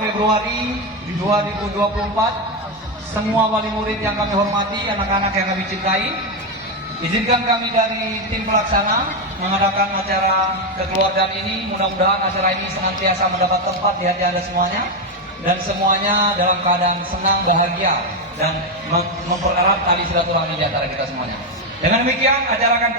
Februari 2024, semua wali murid yang kami hormati, anak-anak yang kami cintai, izinkan kami dari tim pelaksana mengadakan acara kekeluargaan ini. Mudah-mudahan acara ini senantiasa mendapat tempat di hati Anda semuanya, dan semuanya dalam keadaan senang, bahagia, dan mempererat tali silaturahmi di antara kita semuanya. Dengan demikian, acara akan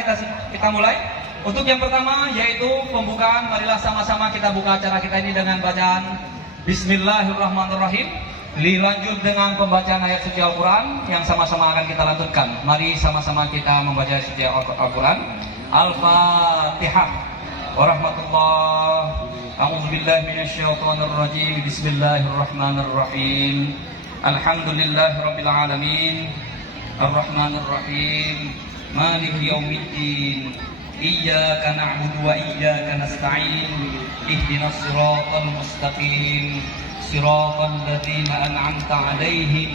kita mulai. Untuk yang pertama yaitu pembukaan. Marilah sama-sama kita buka acara kita ini dengan bacaan Bismillahirrahmanirrahim. Dilanjut dengan pembacaan ayat suci Al-Quran yang sama-sama akan kita lanjutkan. Mari sama-sama kita membaca ayat suci Al-Quran. Al-Fatihah. Warahmatullah. A'udzubillahi minasyaitonirrajim. Bismillahirrahmanirrahim. Alhamdulillahirabbil alamin. Arrahmanirrahim. Maliki yaumiddin. Iyyaka na'budu wa iyyaka nasta'in. Ihdinas siratal mustaqim. Siratal ladzina an'amta 'alaihim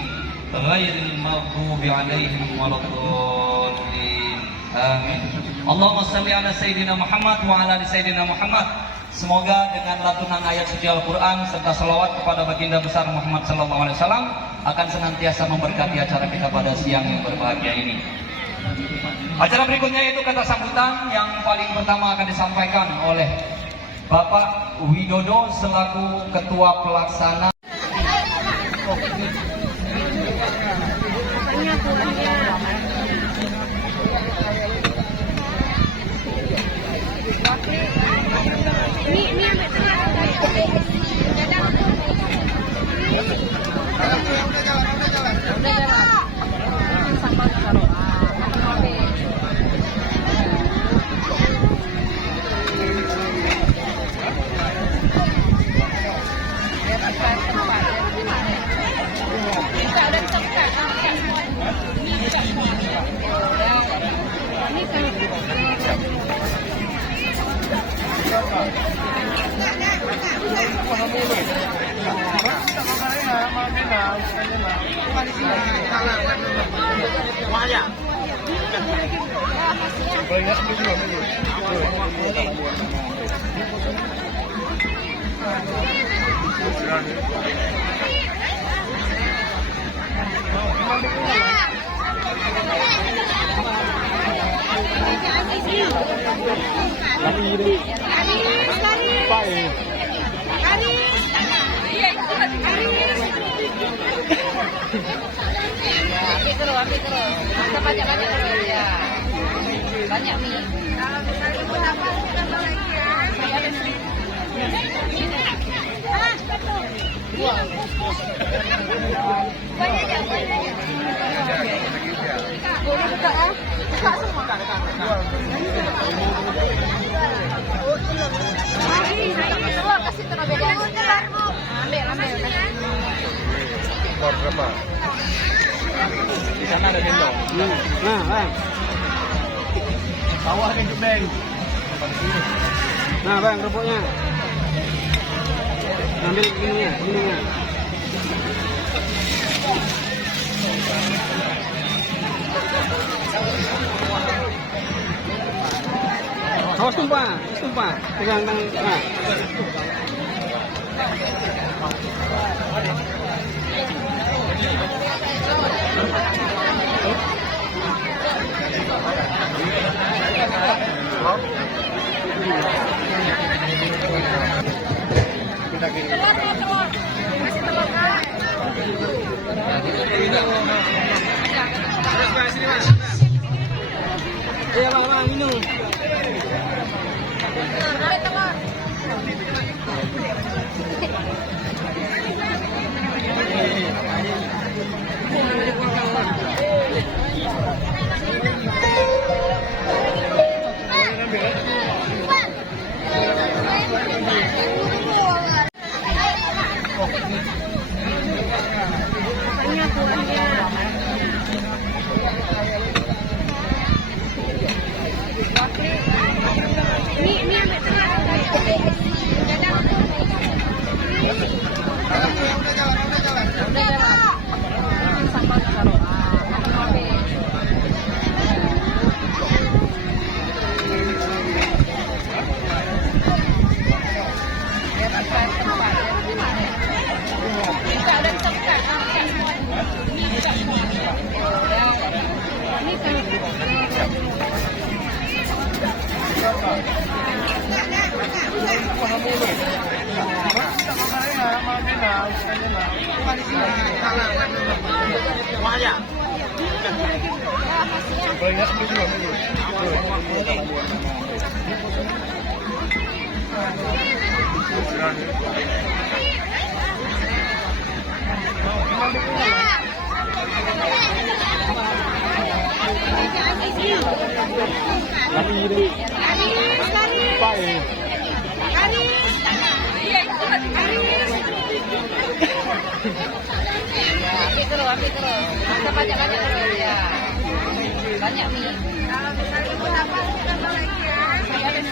ghairil maghdubi 'alaihim waladdallin. Amin. Allahumma shalli ala sayyidina Muhammad wa ala ali sayyidina Muhammad. Semoga dengan lantunan ayat suci Al-Quran serta salawat kepada baginda besar Muhammad sallallahu alaihi wasallam akan senantiasa memberkati acara kita pada siang yang berbahagia ini. Acara berikutnya itu kata sambutan yang paling pertama akan disampaikan oleh Bapak Widodo selaku Ketua Pelaksana. Ambil terus. Kita banyak-banyak terus ya. Banyak mie. Kalau misalnya ibu dapat kita lagi ya. Saya ada sini. Betul. Banyak aja, banyak aja. Boleh buka ah? Buka semua. Dua kasih terlebih dahulu. Ambil. Berapa? Di sana ada sendok. Nah, Bang. Bawah ada gebeng. Nah, Bang, kerupuknya. Ambil minumnya. Awas tumpah. Pegang tangan. Nah. Iya bang, minum. Ambil terus. Makan banyak-banyak terus ya. Banyak mie. Kalau misalnya mau dapat tambah lagi ya. Banyak.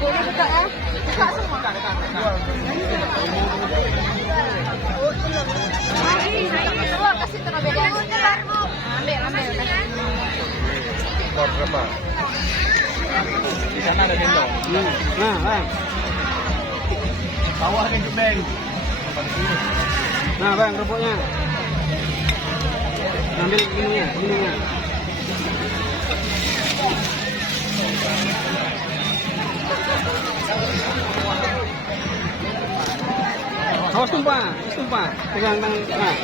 Boleh buka ya? Buka semua. Dua kasih terlebih dahulu. Ambil. Berapa? Di sana ada sendok. Nah, bang. Bawah ada gebeng. Nah, bang, kerupuknya. Ambil minumnya. Awas tumpah. Pegang tangan. Nah.